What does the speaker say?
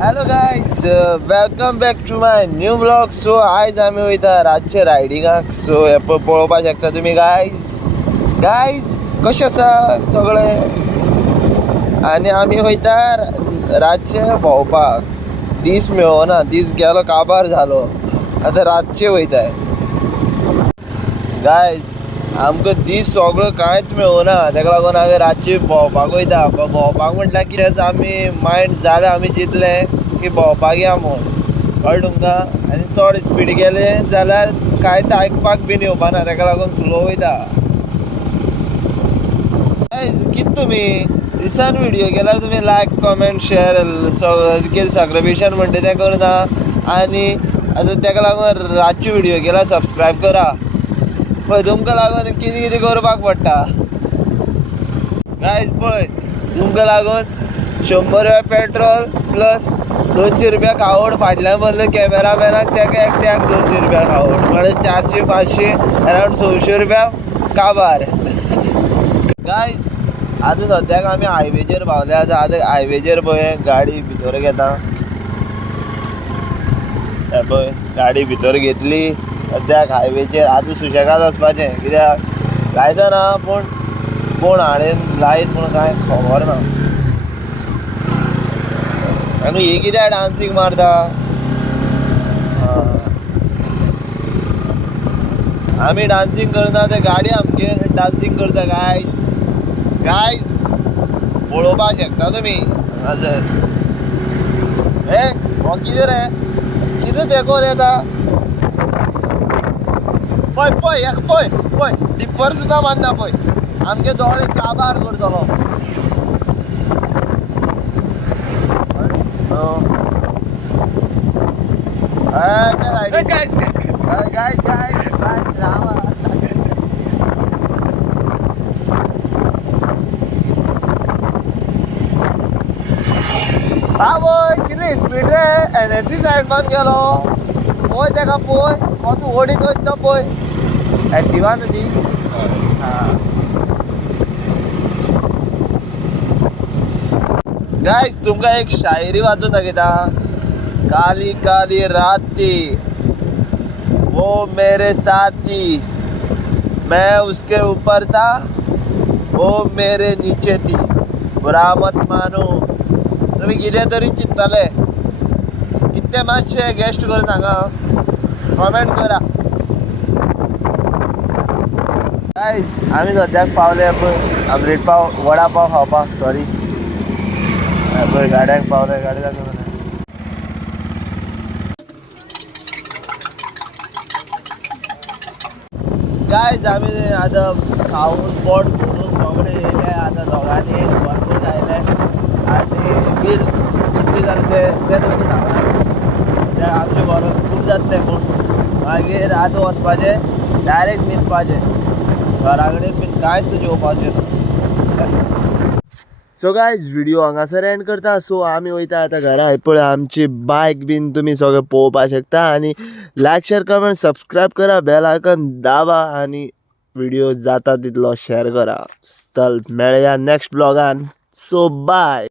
Hello guys, welcome back to my new blog. So आयज आमी वयता रातचे रायडिंगाक. सो हे पळोवपाक शकता तुमी गाईज कशें आसा सगळे. आनी आमी वयता रातचे भोंवपाक. दीस मेळोना, दीस गेलो काबार जालो, आतां रातचे वयताय गाईज. आमकां दीस सगळो कांयच मेळोना, ताका लागून आमी रातची भोंवपाक वयता. भोंवपाक म्हटल्यार कितें, आमी मायंड जालें आमी चिंतलें की भोंवपाक या म्हूण, कळ्ळें तुमकां. आनी चड स्पीड गेले जाल्यार कांयच आयकपाक बीन येवपाना, ताका लागून स्लो वयता. कितें तुमी दिसान व्हिडियो केल्यार तुमी लायक कमेंट शेअर कितें सबस्क्रिप्शन म्हणटा तें करना. आनी आतां ताका लागून रातची व्हिडियो केल्यार सबस्क्रायब करा. पळय तुमकां लागून कितें कितें करपाक पडटा गायज. पळय तुमकां लागून 100 रुपया पेट्रोल प्लस 200 रुपया खावड. फाटल्यान बसलो कॅमेरामॅनाक, ताका एकट्याक 200 रुपया खावड, म्हळ्यार 400-500 अरावंड 600 रुपया काबार गायज. आतां सद्याक आमी हायवेचेर पावले आसा. आतां हायवेचेर पळय गाडी भितर घेता. पळय गाडी भितर घेतली. सद्याक हायवेचेर आतां सुशेगाद वचपाचें, कित्याक लायसन आहा पूण कोण हाडून लायत म्हूण कांय खबर ना. आनी ही कित्याक डान्सींग मारता. आमी डान्सींग करना, ते गाडी आमगे डान्सींग करता गायज. पळोवपाक शकता तुमी हांगासर. हो कितें रे, कितें तेंकोन येता. पळय पळय हेका पळय पळय, टिप्पर सुद्दां मानना पळय. आमगे दोळे काबार करतलो. आवय कितली स्पीड रे. NSC सायड मान गेलो. पळय तेका पळय कसो ओडीत वयता पळय. एक्टिवा न्हू ती. गाइस तुमकां एक शायरी वाचून दाखयता. काली काली राती वो मेरे साथी, मैं उसके ऊपर था वो मेरे नीचे थी. बुरा मत मानो. तुम्ही कितें तरी चिंतताले. कितें मातशें गेस्ट करून सांगा, कमेंट करा गायज. आमी सद्याक पावले पळय आमलेट पाव वडा पाव खावपाक. सॉरी पळय गाड्याक पावले. गाडी दाखय गायज. आमी आतां खावून पोट भरून सगळे येयले. आतां दोगांनी भरपूर खायले. आनी बील कितलें जालें तें तुमकां सांगना, कित्याक आमचें बरों खूब जाता तें. पूण मागीर आतां वचपाचें, डायरेक्ट न्हिदपाचें. घरा कडेन बीन कांयच जेवपाचें ना. सो गायज व्हिडिओ हांगासर एंड करता. सो आमी वयता आतां घरा. पळय आमची बायक बीन तुमी सगळे पळोवपाक शकता. आनी लायक शेअर कमेंट सबस्क्रायब करा, बेल आयकॉन दाबा आनी व्हिडिओ जाता तितलो शेअर करा. चल मेळया नेक्स्ट ब्लॉगान. So bye.